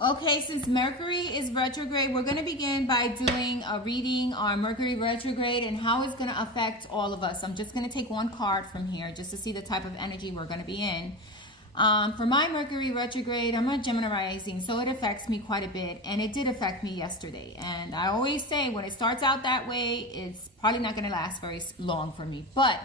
Okay, since Mercury is retrograde, we're going to begin by doing a reading on Mercury retrograde and how it's going to affect all of us. I'm just going to take one card from here just to see the type of energy we're going to be in. For my Mercury retrograde, I'm a Gemini rising, so it affects me quite a bit, and it did affect me yesterday. And I always say when it starts out that way, it's probably not going to last very long for me. But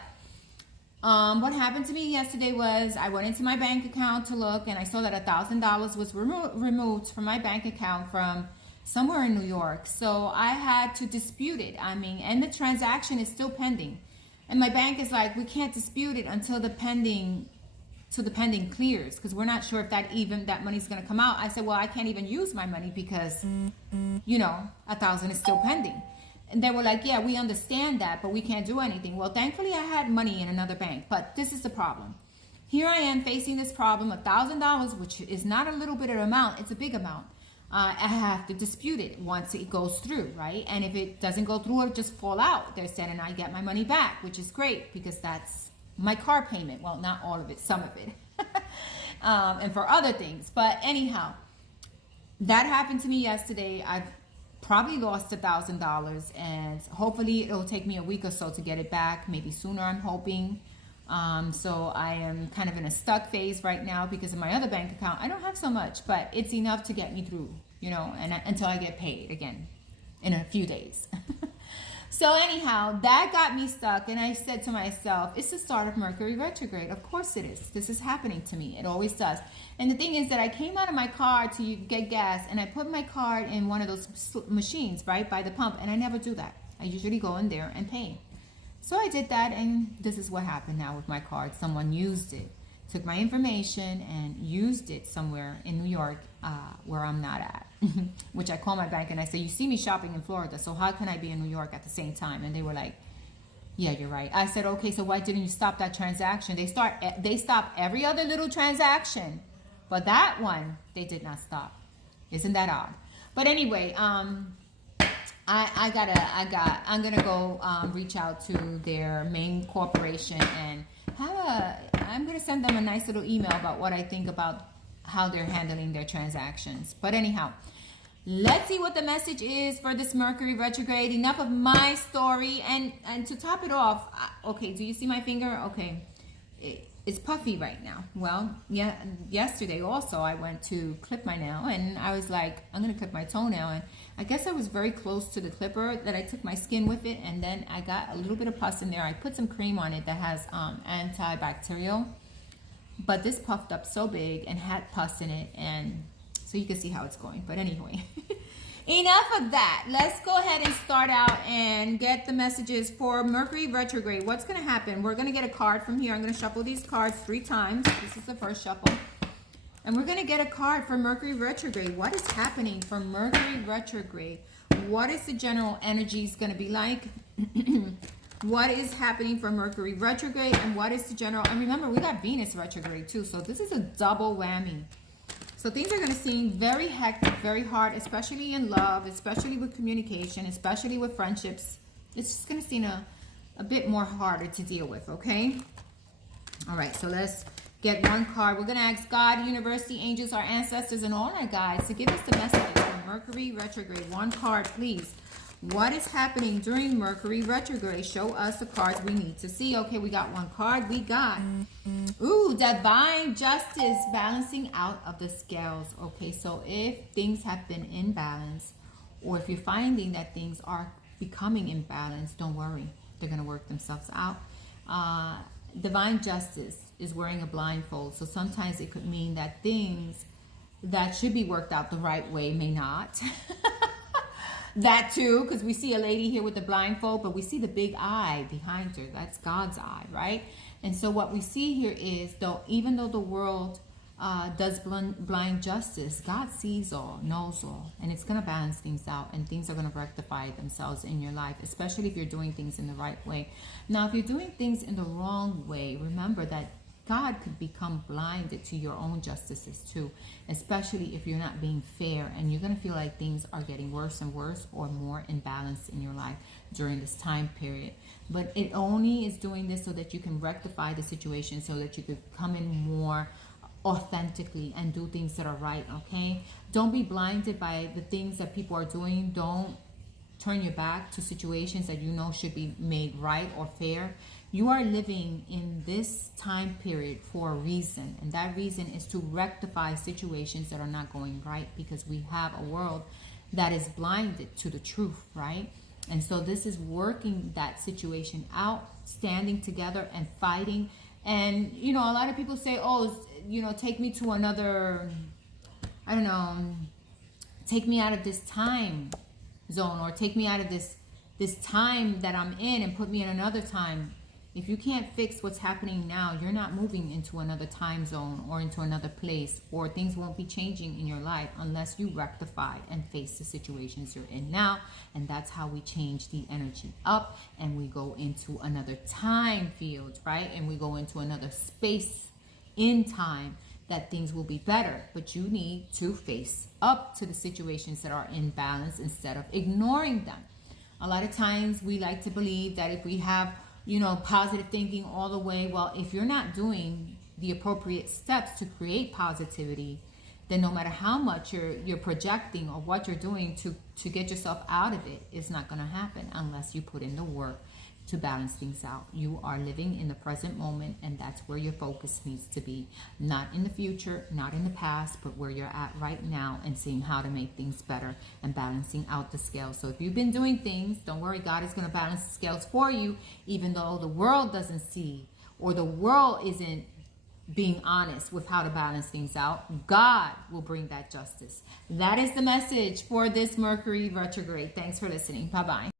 what happened to me yesterday was I went into my bank account to look, and I saw that $1,000 was removed from my bank account from somewhere in New York. So I had to dispute it. And the transaction is still pending. And my bank is like, we can't dispute it until the pending clears, because we're not sure if that money's going to come out. I said, well, I can't even use my money because, $1,000 is still pending. And they were like, yeah, we understand that, but we can't do anything. Well, thankfully, I had money in another bank, but this is the problem. Here I am facing this problem, $1,000, which is not a little bit of amount, it's a big amount. I have to dispute it once it goes through, right? And if it doesn't go through, it'll just fall out. They're saying, and I get my money back, which is great because that's my car payment. Well, not all of it, some of it. And for other things. But anyhow, that happened to me yesterday. I've probably lost $1,000, and hopefully it'll take me a week or so to get it back, maybe sooner, I'm hoping. So I am kind of in a stuck phase right now because in my other bank account I don't have so much, but it's enough to get me through, and until I get paid again in a few days. So anyhow, that got me stuck, and I said to myself, it's the start of Mercury retrograde. Of course it is. This is happening to me. It always does. And the thing is that I came out of my car to get gas, and I put my card in one of those machines, right, by the pump, and I never do that. I usually go in there and pay. So I did that, and this is what happened now with my card. Someone used it, took my information, and used it somewhere in New York where I'm not at. Which I call my bank and I say, you see me shopping in Florida, so how can I be in New York at the same time? And they were like, yeah, you're right. I said, okay, so why didn't you stop that transaction? They stop every other little transaction, but that one they did not stop. Isn't that odd? But anyway, I'm gonna go reach out to their main corporation and I'm gonna send them a nice little email about what I think about how they're handling their transactions. But anyhow, let's see what the message is for this Mercury retrograde. Enough of my story. And to top it off, okay, do you see my finger? Okay, it's puffy right now. Well, yeah, yesterday also I went to clip my nail, and I was like, I'm going to clip my toenail. And I guess I was very close to the clipper that I took my skin with it, and then I got a little bit of pus in there. I put some cream on it that has antibacterial. But this puffed up so big and had pus in it, and so you can see how it's going. But anyway, enough of that. Let's go ahead and start out and get the messages for Mercury retrograde. What's going to happen? We're going to get a card from here. I'm going to shuffle these cards 3 times. This is the first shuffle. And we're going to get a card for Mercury retrograde. What is happening for Mercury retrograde? What is the general energies going to be like? What is happening for Mercury retrograde, and what is the general? And remember, we got Venus retrograde too, so this is a double whammy. So things are going to seem very hectic, very hard, especially in love, especially with communication, especially with friendships. It's just going to seem a bit more harder to deal with, okay? All right, so let's get one card. We're going to ask God, universe, the angels, our ancestors, and all our guides to give us the messages for Mercury retrograde. One card, please. What is happening during Mercury retrograde? Show us the cards we need to see. Okay, we got one card. We got, divine justice, balancing out of the scales. Okay, so if things have been imbalanced, or if you're finding that things are becoming imbalanced, don't worry. They're going to work themselves out. Divine justice is wearing a blindfold. So sometimes it could mean that things that should be worked out the right way may not. That too, because we see a lady here with the blindfold, but we see the big eye behind her. That's God's eye, right? And so what we see here is, even though the world does blind justice, God sees all, knows all, and it's going to balance things out, and things are going to rectify themselves in your life, especially if you're doing things in the right way. Now, if you're doing things in the wrong way, remember that God could become blinded to your own justices too, especially if you're not being fair, and you're going to feel like things are getting worse and worse or more imbalanced in your life during this time period. But it only is doing this so that you can rectify the situation, so that you could come in more authentically and do things that are right, okay? Don't be blinded by the things that people are doing. Don't turn your back to situations that you know should be made right or fair. You are living in this time period for a reason, and that reason is to rectify situations that are not going right, because we have a world that is blinded to the truth, right? And so this is working that situation out, standing together and fighting. And, you know, a lot of people say, oh, you know, take me to another, I don't know, take me out of this time zone, or take me out of this time that I'm in and put me in another time. If you can't fix what's happening now, you're not moving into another time zone or into another place, or things won't be changing in your life unless you rectify and face the situations you're in now. And that's how we change the energy up, and we go into another time field, right? And we go into another space in time that things will be better. But you need to face up to the situations that are in balance instead of ignoring them. A lot of times we like to believe that if we have, you know, positive thinking all the way, well, if you're not doing the appropriate steps to create positivity, then no matter how much you're projecting or what you're doing to get yourself out of it, it's not going to happen unless you put in the work to balance things out. You are living in the present moment, and that's where your focus needs to be. Not in the future, not in the past, but where you're at right now, and seeing how to make things better and balancing out the scales. So if you've been doing things, don't worry, God is going to balance the scales for you, even though the world doesn't see, or the world isn't being honest with how to balance things out. God will bring that justice. That is the message for this Mercury retrograde. Thanks for listening. Bye-bye.